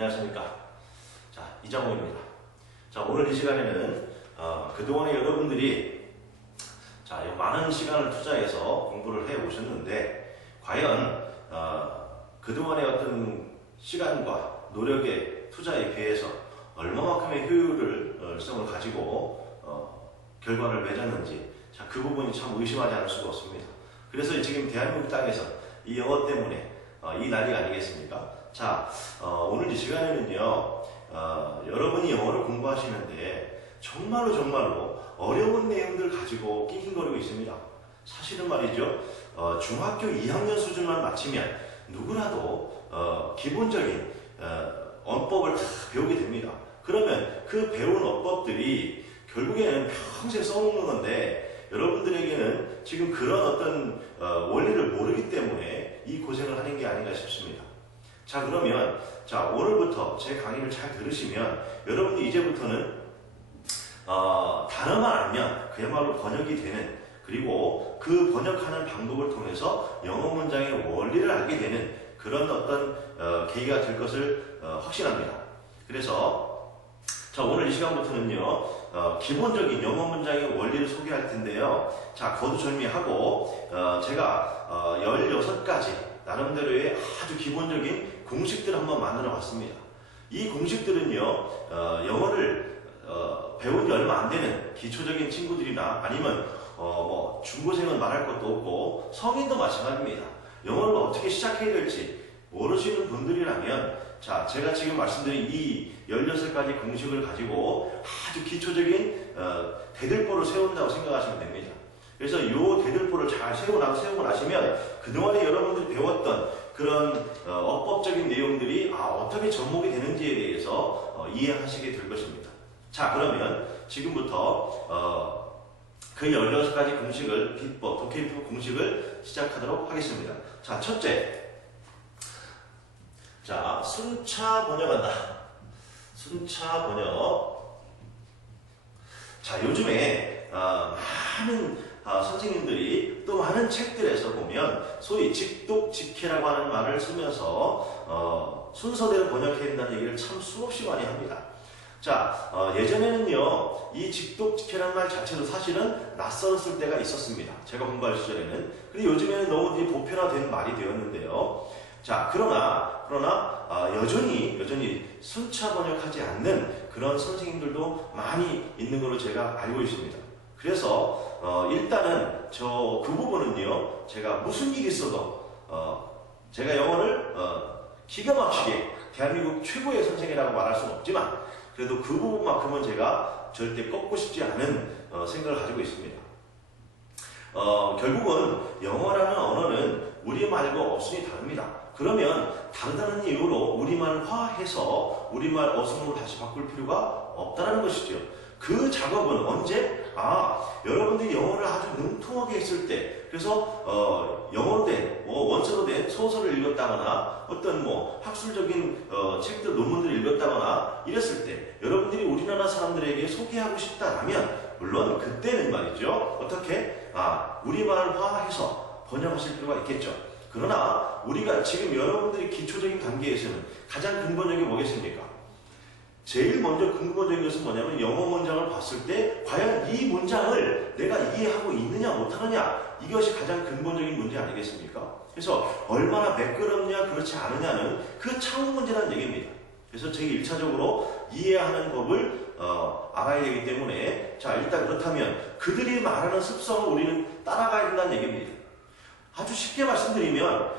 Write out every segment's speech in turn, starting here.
안녕하십니까. 자, 이장호입니다. 자, 오늘 이 시간에는 그동안에 여러분들이 많은 시간을 투자해서 공부를 해 오셨는데 과연 그동안의 어떤 시간과 노력의 투자에 비해서 얼마만큼의 효율성을 가지고 결과를 맺었는지 그 부분이 참 의심하지 않을 수가 없습니다. 그래서 지금 대한민국 땅에서 이 영어 때문에 이 난리가 아니겠습니까? 자, 오늘 이 시간에는요, 여러분이 영어를 공부하시는데 정말로 어려운 내용들 가지고 낑낑거리고 있습니다. 사실은 말이죠, 중학교 2학년 수준만 마치면 누구라도 기본적인 언법을 다 배우게 됩니다. 그러면 그 배운 언법들이 결국에는 평생 써먹는 건데 여러분들에게는 지금 그런 어떤 원리를 모르기 때문에 이 고생을 하는 게 아닌가 싶습니다. 자, 그러면 오늘부터 제 강의를 잘 들으시면 여러분이 이제부터는 단어만 알면 그야말로 번역이 되는, 그리고 그 번역하는 방법을 통해서 영어 문장의 원리를 알게 되는 그런 어떤 계기가 될 것을 확신합니다. 그래서 오늘 이 시간부터는요, 기본적인 영어 문장의 원리를 소개할 텐데요. 자, 거두절미하고 제가 16가지 나름대로의 아주 기본적인 공식들을 한번 만들어 봤습니다. 이 공식들은요, 영어를 배운 지 얼마 안 되는 기초적인 친구들이나 아니면 중고생은 말할 것도 없고 성인도 마찬가지입니다. 영어를 어떻게 시작해야 될지 모르시는 분들이라면 제가 지금 말씀드린 이 16가지 공식을 가지고 아주 기초적인 대들보를 세운다고 생각하시면 됩니다. 그래서 이 대들보를 잘 세우고 나시면 그동안에 여러분들이 배웠던 그런 어법적인 내용들이 어떻게 접목이 되는지에 대해서 이해하시게 될 것입니다. 자, 그러면 지금부터 그 16가지 공식을, 비법, 독해비법 공식을 시작하도록 하겠습니다. 자, 첫째. 자, 순차 번역한다. 순차 번역. 자, 요즘에 많은 선생님들이 또 많은 책들에서 보면 소위 직독직해라고 하는 말을 쓰면서 순서대로 번역해야 된다는 얘기를 참 수없이 많이 합니다. 자, 예전에는요, 이 직독직해라는 말 자체도 사실은 낯설었을 때가 있었습니다. 제가 공부할 시절에는. 그리고 요즘에는 너무 보편화된 말이 되었는데요. 자, 그러나 여전히 순차 번역하지 않는 그런 선생님들도 많이 있는 걸로 제가 알고 있습니다. 그래서 일단은 그 부분은요, 제가 무슨 일이 있어도 제가 영어를 기가 막히게 대한민국 최고의 선생이라고 말할 수는 없지만 그래도 그 부분만큼은 제가 절대 꺾고 싶지 않은 생각을 가지고 있습니다. 결국은 영어라는 언어는 우리말과 어순이 다릅니다. 그러면 다르다는 이유로 우리말화해서 우리말 어순으로 다시 바꿀 필요가 없다는 것이죠. 그 작업은 언제? 여러분들이 영어를 아주 능통하게 했을 때, 그래서 영어로 된, 원서로 된 소설을 읽었다거나 어떤 학술적인 책들, 논문들을 읽었다거나 이랬을 때 여러분들이 우리나라 사람들에게 소개하고 싶다라면 물론 그때는 말이죠, 어떻게? 우리말화해서 번역하실 필요가 있겠죠. 그러나 우리가 지금 여러분들이 기초적인 단계에서는 가장 근본적인 게 뭐겠습니까? 제일 먼저 근본적인 것은 뭐냐면 영어 문장을 봤을 때 과연 이 문장을 내가 이해하고 있느냐 못하느냐, 이것이 가장 근본적인 문제 아니겠습니까? 그래서 얼마나 매끄럽냐 그렇지 않느냐는 그 차원 문제라는 얘기입니다. 그래서 제가 1차적으로 이해하는 법을 알아야 되기 때문에, 자, 일단 그렇다면 그들이 말하는 습성을 우리는 따라가야 된다는 얘기입니다. 아주 쉽게 말씀드리면,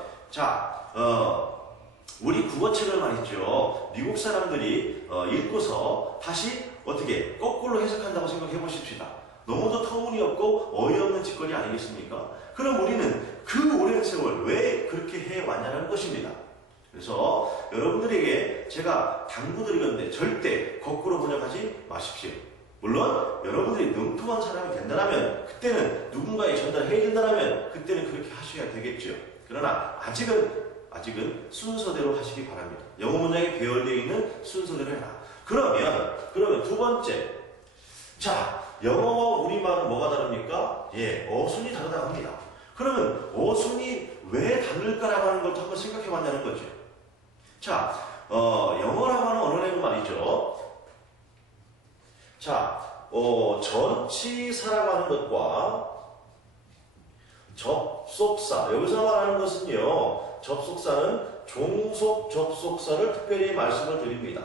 우리 국어책을 말이죠, 미국 사람들이 읽고서 다시 어떻게 거꾸로 해석한다고 생각해 보십시다. 너무도 터무니없고 어이없는 짓거리 아니겠습니까? 그럼 우리는 그 오랜 세월 왜 그렇게 해왔냐는 것입니다. 그래서 여러분들에게 제가 당부드리건데 절대 거꾸로 번역하지 마십시오. 물론 여러분들이 능통한 사람이 된다면, 그때는 누군가에 전달해야 된다면 그때는 그렇게 하셔야 되겠죠. 그러나 아직은 순서대로 하시기 바랍니다. 영어 문장이 배열되어 있는 순서대로 해라. 그러면 두 번째. 자, 영어와 우리말은 뭐가 다릅니까? 어순이 다르다고 합니다. 그러면 어순이 왜 다를까라고 하는 것도 한번 생각해 봤냐는 거죠. 자, 영어라고 전치사라고 하는 것과 접속사, 여기서 말하는 것은요, 접속사는 종속 접속사를 특별히 말씀을 드립니다.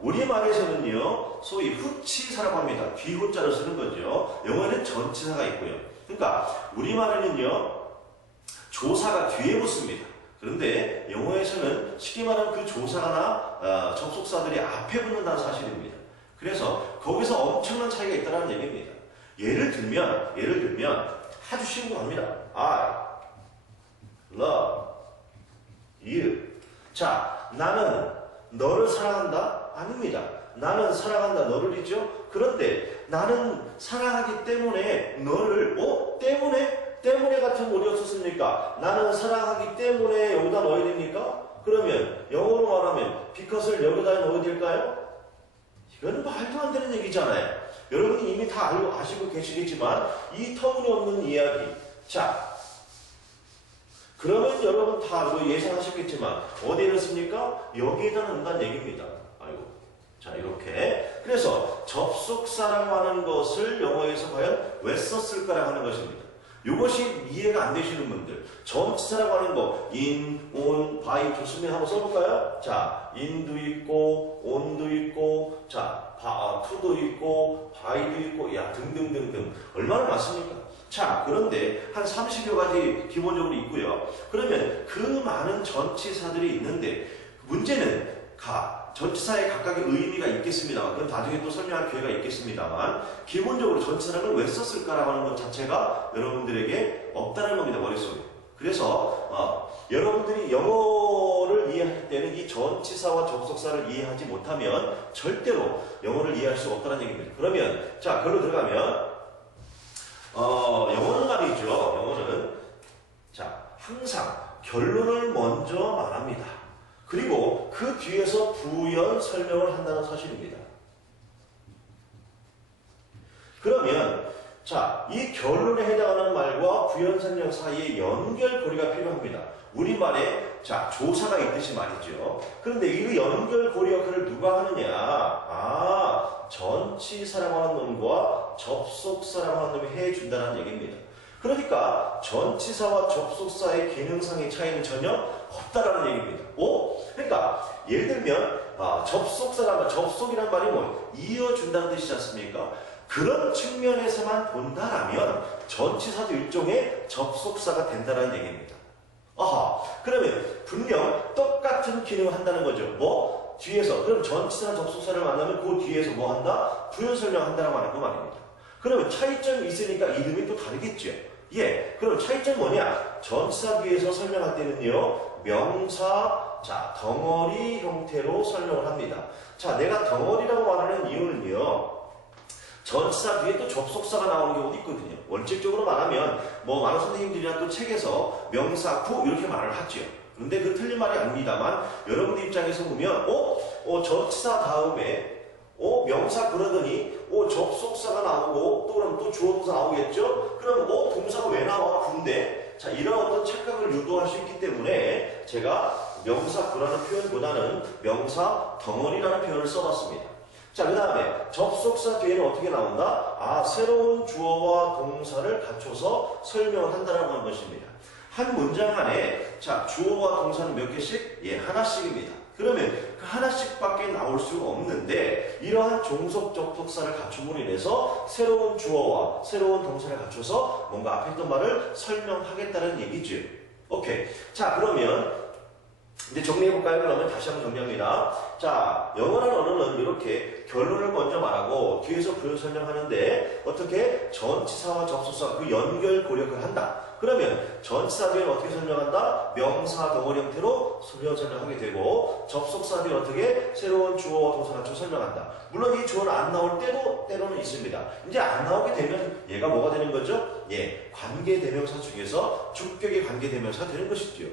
우리말에서는요, 소위 후치사라고 합니다. 뒤후자를 쓰는 거죠. 영어에는 전치사가 있고요. 그러니까 우리말에는요, 조사가 뒤에 붙습니다. 그런데 영어에서는 쉽게 말하면 그 조사나 접속사들이 앞에 붙는다는 사실입니다. 그래서 거기서 엄청난 차이가 있다는 얘기입니다. 예를 들면 아주 쉬운 거 갑니다. I love you. 자, 나는 너를 사랑한다? 아닙니다. 나는 사랑한다 너를이죠. 그런데 나는 사랑하기 때문에 너를 때문에 같은 어디 없었습니까? 나는 사랑하기 때문에 여기다 넣어야 됩니까? 그러면 영어로 말하면 because를 여기다 넣어야 될까요? 이건 말도 안 되는 얘기잖아요. 여러분이 이미 다 알고 아시고 계시겠지만 이 터무니없는 이야기. 자, 그러면 여러분 다 예상하셨겠지만 어디에 넣습니까? 여기에다 넣는다는 얘기입니다. 아이고. 자, 이렇게. 그래서 접속사라고 하는 것을 영어에서 과연 왜 썼을까라고 하는 것입니다. 이것이 이해가 안 되시는 분들, 전치사라고 하는 거 in, on, by 좋습니다. 한번 써볼까요? 자, in도 있고 on도 있고 자, to도 있고 by도 있고 야 등등등등 얼마나 많습니까? 자, 그런데 한 30여 가지 기본적으로 있고요. 그러면 그 많은 전치사들이 있는데 문제는 전치사에 각각의 의미가 있겠습니다만 그건 나중에 또 설명할 기회가 있겠습니다만 기본적으로 전치사를 왜 썼을까라고 하는 것 자체가 여러분들에게 없다는 겁니다. 머릿속에. 그래서 여러분들이 영어를 이해할 때는 이 전치사와 접속사를 이해하지 못하면 절대로 영어를 이해할 수 없다는 얘기입니다. 그러면 자, 글로 들어가면 영어는 말이죠. 영어는 자, 항상 결론을 먼저 말합니다. 그리고 그 뒤에서 부연 설명을 한다는 사실입니다. 그러면 자, 이 결론에 해당하는 말과 부연 설명 사이에 연결고리가 필요합니다. 우리말에 자, 조사가 있듯이 말이죠. 그런데 이 연결고리 역할을 누가 하느냐? 전치사라고 하는 놈과 접속사라고 하는 놈이 해준다는 얘기입니다. 그러니까 전치사와 접속사의 기능상의 차이는 전혀 없다라는 얘기입니다. 그러니까 예를 들면 접속이란 말이 이어준다는 뜻이지 않습니까? 그런 측면에서만 본다라면 전치사도 일종의 접속사가 된다는 얘기입니다. 그러면 분명 똑같은 기능을 한다는 거죠. 뒤에서 그럼 전치사 접속사를 만나면 그 뒤에서 뭐 한다? 부연 설명한다라고 하는 거 말입니다. 그러면 차이점이 있으니까 이름이 또 다르겠죠. 그럼 차이점 뭐냐? 전치사 뒤에서 설명할 때는요, 명사, 자, 덩어리 형태로 설명을 합니다. 자, 내가 덩어리라고 말하는 이유는요, 전치사 뒤에 또 접속사가 나오는 경우도 있거든요. 원칙적으로 말하면, 많은 선생님들이나 또 책에서 명사, 구, 이렇게 말을 하죠. 그런데 그 틀린 말이 아닙니다만, 여러분들 입장에서 보면, 전치사 다음에, 명사 그러더니, 접속사가 나오고, 또 그럼 또 주어 동사 나오겠죠? 그럼, 동사가 왜 나와? 군데? 자, 이런 어떤 착각을 유도할 수 있기 때문에, 제가 명사 구라는 표현보다는 명사 덩어리라는 표현을 써봤습니다. 자, 그 다음에 접속사 뒤에는 어떻게 나온다? 새로운 주어와 동사를 갖춰서 설명을 한다는 것입니다. 한 문장 안에, 자, 주어와 동사는 몇 개씩? 하나씩입니다. 그러면 그 하나씩밖에 나올 수가 없는데 이러한 종속 접속사를 갖춤으로 인해서 새로운 주어와 새로운 동사를 갖춰서 뭔가 앞에 있던 말을 설명하겠다는 얘기죠. 오케이. 자, 그러면 이제 정리해볼까요? 그러면 다시 한번 정리합니다. 자, 영어라는 언어는 이렇게 결론을 먼저 말하고 뒤에서 부연 설명하는데 어떻게 전치사와 접속사 그 연결 고력을 한다. 그러면 전치사 뒤에는 어떻게 설명한다? 명사 덩어리 형태로 부연 설명하게 되고 접속사 뒤에 어떻게 새로운 주어와 동사 갖춰 설명한다. 물론 이 주어는 안 나올 때도 때로는 있습니다. 이제 안 나오게 되면 얘가 뭐가 되는 거죠? 관계대명사 중에서 주격의 관계대명사가 되는 것이죠.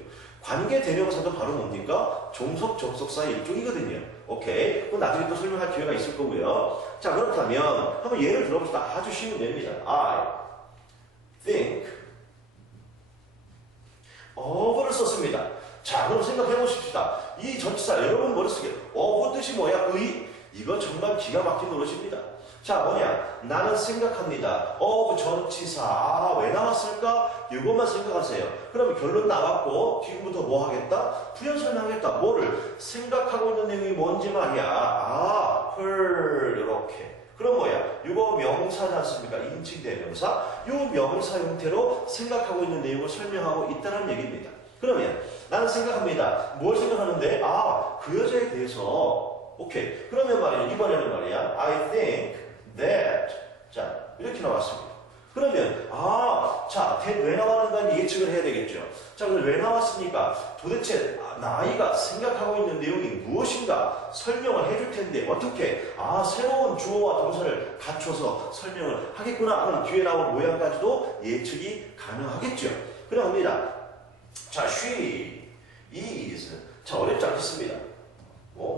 관계대명사도 바로 뭡니까? 종속 접속사의 일종이거든요. 오케이. 그럼 나중에 또 설명할 기회가 있을 거고요. 자, 그렇다면 한번 예를 들어봅시다. 아주 쉬운 예입니다. I think of를 썼습니다. 자, 그럼 생각해 보십시다. 이 전치사 여러분 머릿속에 of 뜻이 뭐야? 이거 정말 기가 막힌 노릇입니다. 자, 뭐냐? 나는 생각합니다. 전치사. 왜 나왔을까? 이것만 생각하세요. 그럼 결론 나왔고, 지금부터 뭐 하겠다? 부연 설명하겠다. 뭐를? 생각하고 있는 내용이 뭔지 말이야. 이렇게. 그럼 뭐야? 이거 명사지 않습니까? 인칭 대명사. 이 명사 형태로 생각하고 있는 내용을 설명하고 있다는 얘기입니다. 그러면 나는 생각합니다. 뭘 생각하는데? 그 여자에 대해서. 오케이. 그러면 말이야. 이번에는 말이야. I think that. 자, 이렇게 나왔습니다. 그러면, 자, that 왜 나왔는가 예측을 해야 되겠죠. 자, 그럼 왜 나왔습니까? 도대체 나이가 생각하고 있는 내용이 무엇인가 설명을 해줄 텐데, 어떻게? 새로운 주어와 동사를 갖춰서 설명을 하겠구나 하는 뒤에 나온 모양까지도 예측이 가능하겠죠. 그럼 봅니다. 자, she is. 자, 어렵지 않겠습니다.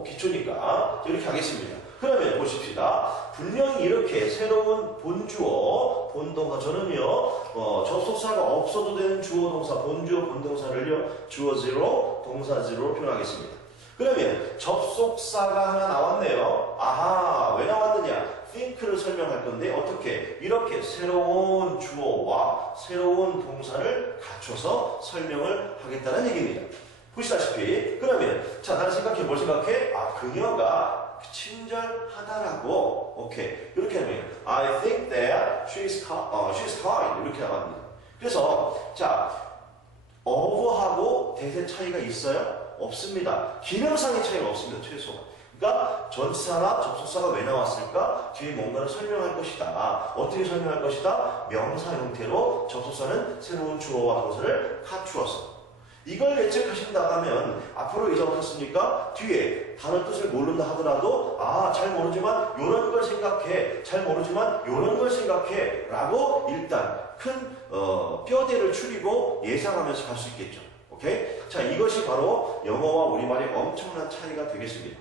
기초니까 이렇게 하겠습니다. 그러면 보십시다. 분명히 이렇게 새로운 본주어, 본동사, 저는요, 접속사가 없어도 되는 주어, 동사, 본주어, 본동사를요, 주어 0, 동사 0로 표현하겠습니다. 그러면 접속사가 하나 나왔네요. 왜 나왔느냐? think를 설명할 건데 어떻게? 이렇게 새로운 주어와 새로운 동사를 갖춰서 설명을 하겠다는 얘기입니다. 보시다시피 그러면 자, 나는 생각해. 뭘 생각해? 그녀가 친절하다라고. 오케이. 이렇게 하면 I think that she's kind. 이렇게 나갑니다. 그래서 자, of하고 that의 차이가 있어요? 없습니다. 기능상의 차이가 없습니다. 최소. 그러니까 전치사나 접속사가 왜 나왔을까? 뒤에 뭔가를 설명할 것이다. 어떻게 설명할 것이다? 명사 형태로 접속사는 새로운 주어와 동사를 갖추어서. 이걸 예측하신다 하면 앞으로 이제 어떻습니까? 뒤에 단어 뜻을 모른다 하더라도 잘 모르지만 요런 걸 생각해. 잘 모르지만 요런 걸 생각해. 라고 일단 큰 뼈대를 추리고 예상하면서 갈 수 있겠죠. 오케이? 자, 이것이 바로 영어와 우리말의 엄청난 차이가 되겠습니다.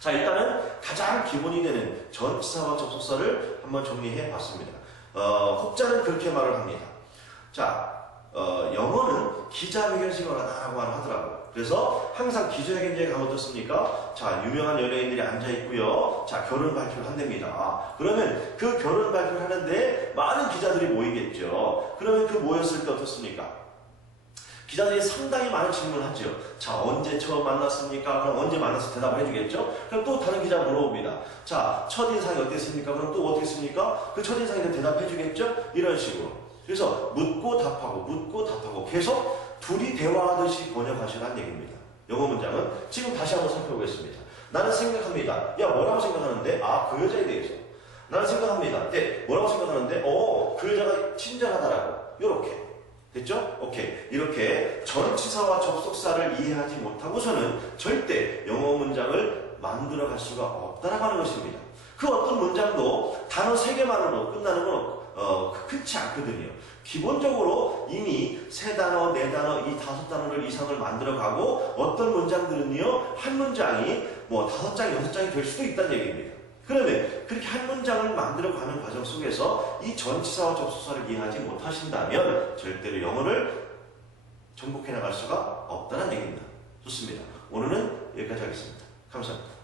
자, 일단은 가장 기본이 되는 전치사와 접속사를 한번 정리해 봤습니다. 혹자는 그렇게 말을 합니다. 자, 영어는 기자회견식을 하라고 하더라고요. 그래서 항상 기자회견장에 가면 어떻습니까? 자, 유명한 연예인들이 앉아있고요. 자, 결혼 발표를 한답니다. 그러면 그 결혼 발표를 하는데 많은 기자들이 모이겠죠. 그러면 그 모였을 때 어떻습니까? 기자들이 상당히 많은 질문을 하죠. 자, 언제 처음 만났습니까? 그럼 언제 만나서 대답을 해주겠죠? 그럼 또 다른 기자가 물어봅니다. 자, 첫인상이 어땠습니까? 그럼 또 어떻겠습니까? 그 첫인상에 대해 대답해주겠죠? 이런 식으로. 그래서 묻고 답하고 계속 둘이 대화하듯이 번역하시라는 얘기입니다. 영어 문장은 지금 다시 한번 살펴보겠습니다. 나는 생각합니다. 야, 뭐라고 생각하는데? 그 여자에 대해서. 나는 생각합니다. 네, 뭐라고 생각하는데? 그 여자가 친절하다라고. 요렇게. 됐죠? 오케이. 이렇게 전치사와 접속사를 이해하지 못하고서는 절대 영어 문장을 만들어갈 수가 없다라고 하는 것입니다. 그 어떤 문장도 단어 3개만으로 끝나는 건 흔치 않거든요. 기본적으로 이미 3단어, 4단어, 이 5단어를 이상을 만들어가고 어떤 문장들은요, 한 문장이 5장, 6장이 될 수도 있다는 얘기입니다. 그러면 그렇게 한 문장을 만들어가는 과정 속에서 이 전치사와 접속사를 이해하지 못하신다면 절대로 영어를 정복해 나갈 수가 없다는 얘기입니다. 좋습니다. 오늘은 여기까지 하겠습니다. 감사합니다.